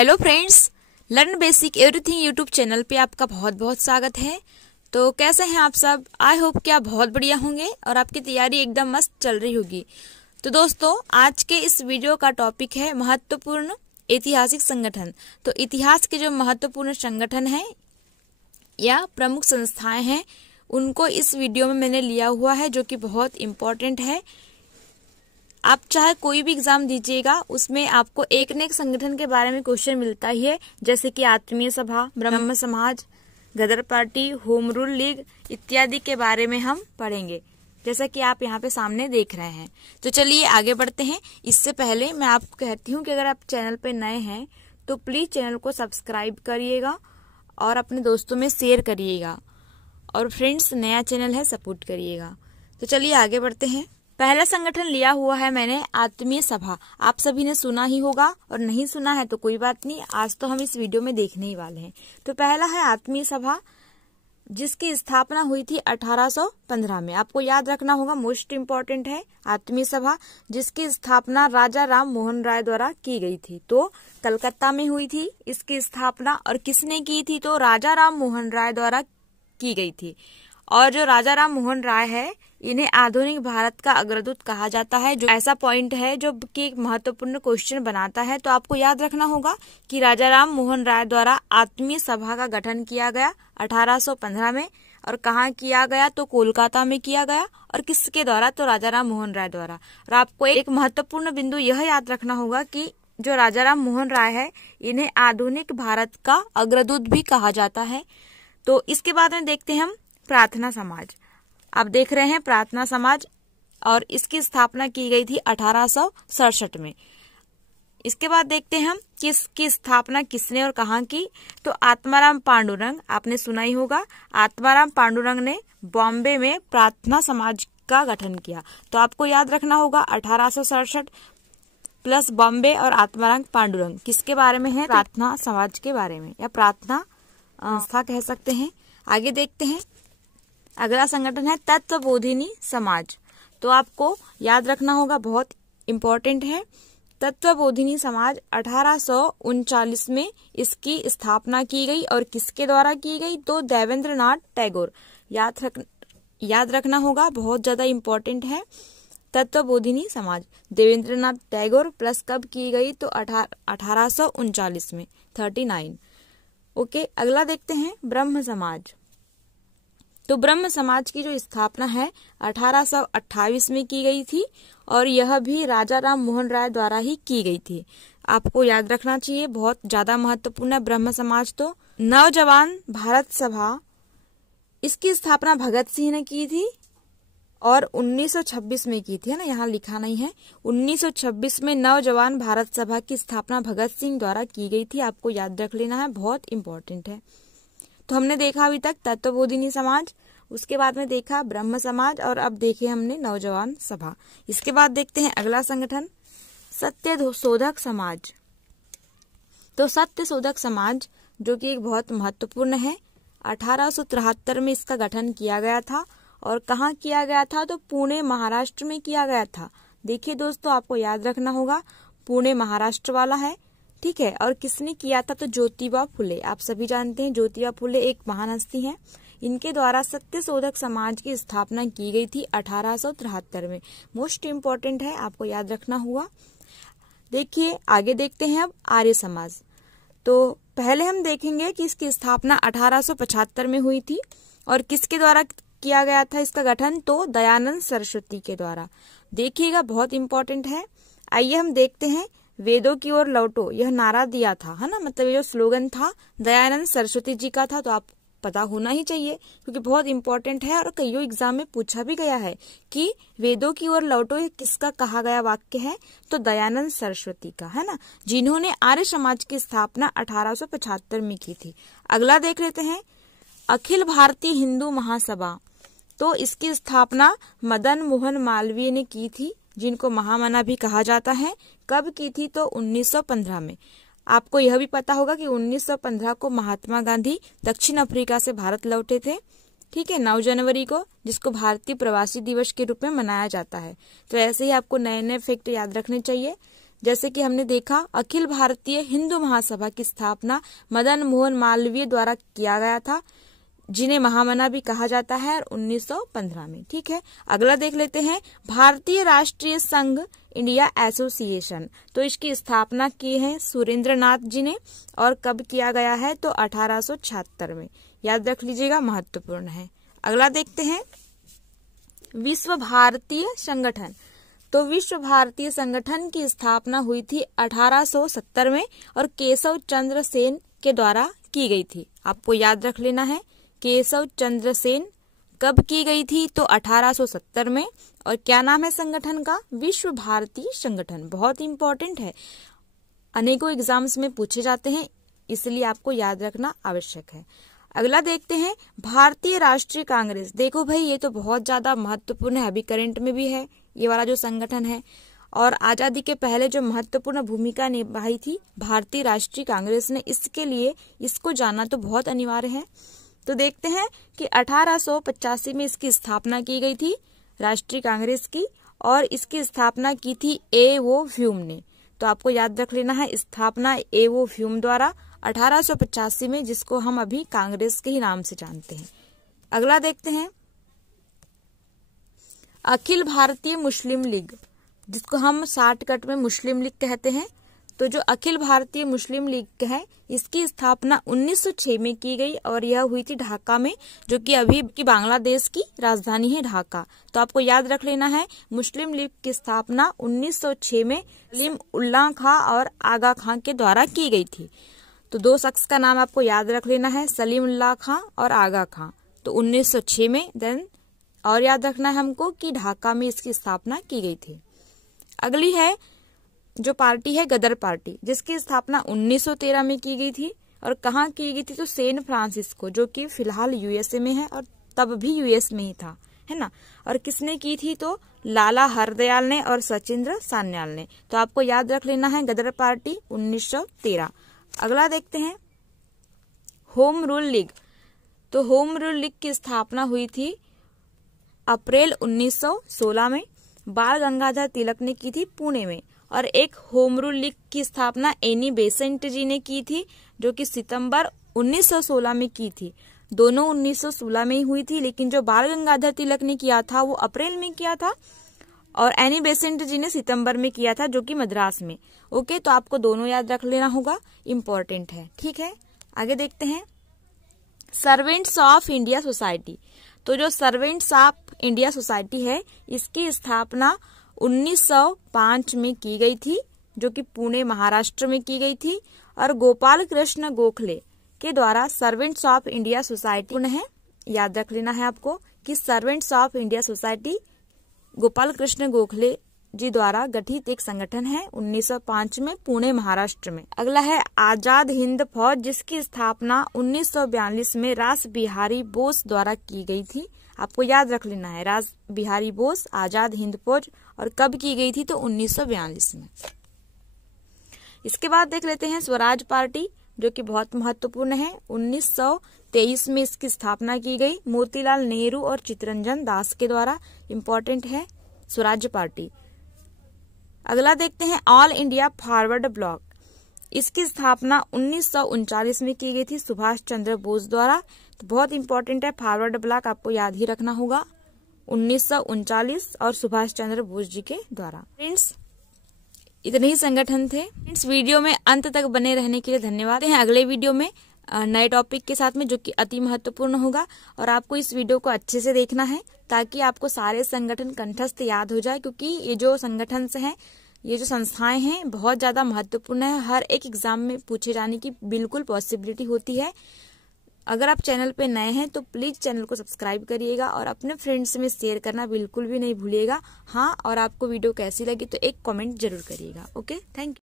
Hello friends, learn basic everything YouTube channel पे आपका बहुत बहुत स्वागत है। तो कैसे हैं आप सब? आई होप कि आप बहुत बढ़िया होंगे और आपकी तैयारी एकदम मस्त चल रही होगी। तो दोस्तों, आज के इस वीडियो का टॉपिक है महत्वपूर्ण ऐतिहासिक संगठन। तो इतिहास के जो महत्वपूर्ण संगठन हैं या प्रमुख संस्थाएं हैं, उनको इस वीडियो में मैंने लिया हुआ है, जो कि बहुत इम्पोर्टेंट है। आप चाहे कोई भी एग्जाम दीजिएगा, उसमें आपको एक न एक संगठन के बारे में क्वेश्चन मिलता ही है, जैसे कि आत्मीय सभा, ब्रह्म समाज, गदर पार्टी, होम रूल लीग इत्यादि के बारे में हम पढ़ेंगे, जैसा कि आप यहाँ पे सामने देख रहे हैं। तो चलिए आगे बढ़ते हैं। इससे पहले मैं आपको कहती हूँ कि अगर आप चैनल पे नए हैं तो प्लीज चैनल को सब्सक्राइब करिएगा और अपने दोस्तों में शेयर करिएगा, और फ्रेंड्स नया चैनल है, सपोर्ट करिएगा। तो चलिए आगे बढ़ते हैं। पहला संगठन लिया हुआ है मैंने आत्मीय सभा। आप सभी ने सुना ही होगा, और नहीं सुना है तो कोई बात नहीं, आज तो हम इस वीडियो में देखने ही वाले हैं। तो पहला है आत्मीय सभा, जिसकी स्थापना हुई थी 1815 में। आपको याद रखना होगा, मोस्ट इम्पोर्टेंट है आत्मीय सभा, जिसकी स्थापना राजा राम मोहन राय द्वारा की गई थी। तो कलकत्ता में हुई थी इसकी स्थापना, और किसने की थी? तो राजा राम मोहन राय द्वारा की गई थी। और जो राजा राम मोहन राय है, इन्हें आधुनिक भारत का अग्रदूत कहा जाता है, जो ऐसा पॉइंट है जो कि एक महत्वपूर्ण क्वेश्चन बनाता है। तो आपको याद रखना होगा कि राजा राम मोहन राय द्वारा आत्मीय सभा का गठन किया गया 1815 में। और कहाँ किया गया? तो कोलकाता में किया गया। और किसके द्वारा? तो राजा राम मोहन राय द्वारा। और आपको एक महत्वपूर्ण बिंदु यह याद रखना होगा कि जो राजा राम मोहन राय है, इन्हें आधुनिक भारत का अग्रदूत भी कहा जाता है। तो इसके बाद में देखते हैं हम प्रार्थना समाज। आप देख रहे हैं प्रार्थना समाज, और इसकी स्थापना की गई थी 1867 में। इसके बाद देखते हैं हम कि इसकी स्थापना किसने और कहाँ की? तो आत्माराम पांडुरंग, आपने सुना ही होगा। आत्माराम पांडुरंग ने बॉम्बे में प्रार्थना समाज का गठन किया। तो आपको याद रखना होगा 1867 प्लस बॉम्बे और आत्माराम पांडुरंग किसके बारे में है? प्रार्थना समाज के बारे में, या प्रार्थना संस्था कह सकते हैं। आगे देखते हैं, अगला संगठन है तत्वबोधिनी समाज। तो आपको याद रखना होगा, बहुत इम्पोर्टेंट है। तत्वबोधिनी समाज 1839 में इसकी स्थापना की गई, और किसके द्वारा की गई? तो देवेंद्रनाथ टैगोर। याद रखना होगा, बहुत ज्यादा इम्पोर्टेंट है। तत्वबोधिनी समाज देवेंद्रनाथ टैगोर प्लस कब की गई? तो 1839 में, 39। ओके, अगला देखते हैं ब्रह्म समाज। तो ब्रह्म समाज की जो स्थापना है 1828 में की गई थी, और यह भी राजा राम मोहन राय द्वारा ही की गई थी। आपको याद रखना चाहिए, बहुत ज्यादा महत्वपूर्ण है ब्रह्म समाज। तो नवजवान भारत सभा, इसकी स्थापना भगत सिंह ने की थी, और 1926 में की थी, है ना, यहाँ लिखा नहीं है। 1926 में नवजवान भारत सभा की स्थापना भगत सिंह द्वारा की गई थी। आपको याद रख लेना है, बहुत इंपॉर्टेंट है। तो हमने देखा अभी तक तत्वबोधिनी समाज, उसके बाद में देखा ब्रह्म समाज, और अब देखे हमने नवजवान सभा। इसके बाद देखते हैं अगला संगठन सत्यशोधक समाज। तो सत्यशोधक समाज, जो कि एक बहुत महत्वपूर्ण है, 1873 में इसका गठन किया गया था। और कहाँ किया गया था? तो पुणे महाराष्ट्र में किया गया था। देखिए दोस्तों, आपको याद रखना होगा, पुणे महाराष्ट्र वाला है, ठीक है। और किसने किया था? तो ज्योतिबा फुले। आप सभी जानते हैं ज्योतिबा फुले एक महान हस्ती हैं। इनके द्वारा सत्यशोधक समाज की स्थापना की गई थी 1873 में। मोस्ट इम्पोर्टेंट है, आपको याद रखना होगा। देखिए आगे देखते हैं अब आर्य समाज। तो पहले हम देखेंगे कि इसकी स्थापना 1875 में हुई थी, और किसके द्वारा किया गया था इसका गठन? तो दयानंद सरस्वती के द्वारा। देखिएगा, बहुत इम्पोर्टेंट है। आइए हम देखते हैं, वेदों की ओर लौटो, यह नारा दिया था, है ना, मतलब ये जो स्लोगन था दयानंद सरस्वती जी का था। तो आप पता होना ही चाहिए, क्योंकि बहुत इंपॉर्टेंट है, और कईयों एग्जाम में पूछा भी गया है कि वेदों की ओर लौटो ये किसका कहा गया वाक्य है? तो दयानंद सरस्वती का, है ना, जिन्होंने आर्य समाज की स्थापना 1875 में की थी। अगला देख लेते हैं अखिल भारतीय हिंदू महासभा। तो इसकी स्थापना मदन मोहन मालवीय ने की थी, जिनको महामना भी कहा जाता है। कब की थी? तो 1915 में। आपको यह भी पता होगा कि 1915 को महात्मा गांधी दक्षिण अफ्रीका से भारत लौटे थे, ठीक है, 9 जनवरी को, जिसको भारतीय प्रवासी दिवस के रूप में मनाया जाता है। तो ऐसे ही आपको नए नए फैक्ट याद रखने चाहिए। जैसे कि हमने देखा अखिल भारतीय हिंदू महासभा की स्थापना मदन मोहन मालवीय द्वारा किया गया था, जिन्हें महामना भी कहा जाता है, 1915 में। ठीक है, अगला देख लेते हैं भारतीय राष्ट्रीय संघ इंडिया एसोसिएशन। तो इसकी स्थापना की है सुरेंद्र नाथ जी ने, और कब किया गया है तो 1876 में। याद रख लीजिएगा, महत्वपूर्ण है। अगला देखते हैं विश्व भारतीय संगठन। तो विश्व भारतीय संगठन की स्थापना हुई थी 1870 में और केशव चंद्र सेन के द्वारा की गई थी। आपको याद रख लेना है, केशव चंद्र सेन कब की गई थी तो 1870 में। और क्या नाम है संगठन का? विश्व भारतीय संगठन। बहुत इंपॉर्टेंट है, अनेकों एग्जाम्स में पूछे जाते हैं, इसलिए आपको याद रखना आवश्यक है। अगला देखते हैं भारतीय राष्ट्रीय कांग्रेस। देखो भाई, ये तो बहुत ज्यादा महत्वपूर्ण है, अभी करंट में भी है ये वाला जो संगठन है, और आजादी के पहले जो महत्वपूर्ण भूमिका निभाई थी भारतीय राष्ट्रीय कांग्रेस ने, इसके लिए इसको जानना तो बहुत अनिवार्य है। तो देखते हैं कि 1885 में इसकी स्थापना की गई थी राष्ट्रीय कांग्रेस की, और इसकी स्थापना की थी ए.ओ. ह्यूम ने। तो आपको याद रख लेना है, स्थापना ए.ओ. ह्यूम द्वारा 1885 में, जिसको हम अभी कांग्रेस के ही नाम से जानते हैं। अगला देखते हैं अखिल भारतीय मुस्लिम लीग, जिसको हम शॉर्टकट में मुस्लिम लीग कहते हैं। तो जो अखिल भारतीय मुस्लिम लीग है, इसकी स्थापना 1906 में की गई और यह हुई थी ढाका में, जो कि अभी की बांग्लादेश की राजधानी है ढाका। तो आपको याद रख लेना है, मुस्लिम लीग की स्थापना 1906 में सलीम उल्लाह खां और आगा खां के द्वारा की गई थी। तो दो शख्स का नाम आपको याद रख लेना है, सलीम उल्लाह खां और आगा खां। तो 1906 में, देन और याद रखना है हमको कि ढाका में इसकी स्थापना की गई थी। अगली है जो पार्टी है गदर पार्टी, जिसकी स्थापना 1913 में की गई थी। और कहाँ की गई थी तो सैन फ्रांसिस्को, जो कि फिलहाल यूएसए में है और तब भी यूएस में ही था, है ना। और किसने की थी तो लाला हरदयाल ने और सचिंद्र सान्याल ने। तो आपको याद रख लेना है गदर पार्टी 1913। अगला देखते हैं होम रूल लीग। तो होम रूल लीग की स्थापना हुई थी अप्रैल 1916 में, बाल गंगाधर तिलक ने की थी पुणे में। और एक होम रूल लीग की स्थापना एनी बेसेंट जी ने की थी, जो कि सितंबर 1916 में की थी। दोनों 1916 में ही हुई थी, लेकिन जो बाल गंगाधर तिलक ने किया था वो अप्रैल में किया था और एनी बेसेंट जी ने सितंबर में किया था, जो कि मद्रास में। ओके, तो आपको दोनों याद रख लेना होगा, इम्पोर्टेंट है। ठीक है, आगे देखते हैं सर्वेंट्स ऑफ इंडिया सोसाइटी। तो जो सर्वेंट्स ऑफ इंडिया सोसाइटी है, इसकी स्थापना 1905 में की गई थी, जो कि पुणे महाराष्ट्र में की गई थी। और गोपाल कृष्ण गोखले के द्वारा सर्वेंट्स ऑफ इंडिया सोसाइटी है, याद रख लेना है आपको कि servants of India society Gopal Krishna Gokhale ji द्वारा गठित एक संगठन है 1905 में पुणे महाराष्ट्र में। अगला है आजाद हिंद फौज, जिसकी स्थापना 1942 में रास बिहारी बोस द्वारा की गई थी। आपको याद रख लेना है, रास बिहारी बोस आजाद हिंद फौज, और कब की गई थी तो 1942 में। इसके बाद देख लेते हैं स्वराज पार्टी, जो कि बहुत महत्वपूर्ण है। 1923 में इसकी स्थापना की गई मोतीलाल नेहरू और चित्तरंजन दास के द्वारा। इम्पोर्टेंट है स्वराज पार्टी। अगला देखते हैं ऑल इंडिया फॉरवर्ड ब्लॉक। इसकी स्थापना 1939 में की गई थी सुभाष चंद्र बोस द्वारा। तो बहुत इंपॉर्टेंट है, फॉरवर्ड ब्लॉक आपको याद ही रखना होगा, 1939 और सुभाष चंद्र बोस जी के द्वारा। फ्रेंड्स, इतने ही संगठन थे। इस वीडियो में अंत तक बने रहने के लिए धन्यवाद। अगले वीडियो में नए टॉपिक के साथ में, जो कि अति महत्वपूर्ण होगा, और आपको इस वीडियो को अच्छे से देखना है ताकि आपको सारे संगठन कंठस्थ याद हो जाए, क्योंकि ये जो संगठन से हैं, ये जो संस्थाएं हैं, बहुत ज्यादा महत्वपूर्ण है। हर एक एग्जाम में पूछे जाने की बिल्कुल पॉसिबिलिटी होती है। अगर आप चैनल पे नए हैं तो प्लीज चैनल को सब्सक्राइब करिएगा और अपने फ्रेंड्स में शेयर करना बिल्कुल भी नहीं भूलिएगा। हाँ, और आपको वीडियो कैसी लगी तो एक कमेंट जरूर करिएगा। Okay, thank you.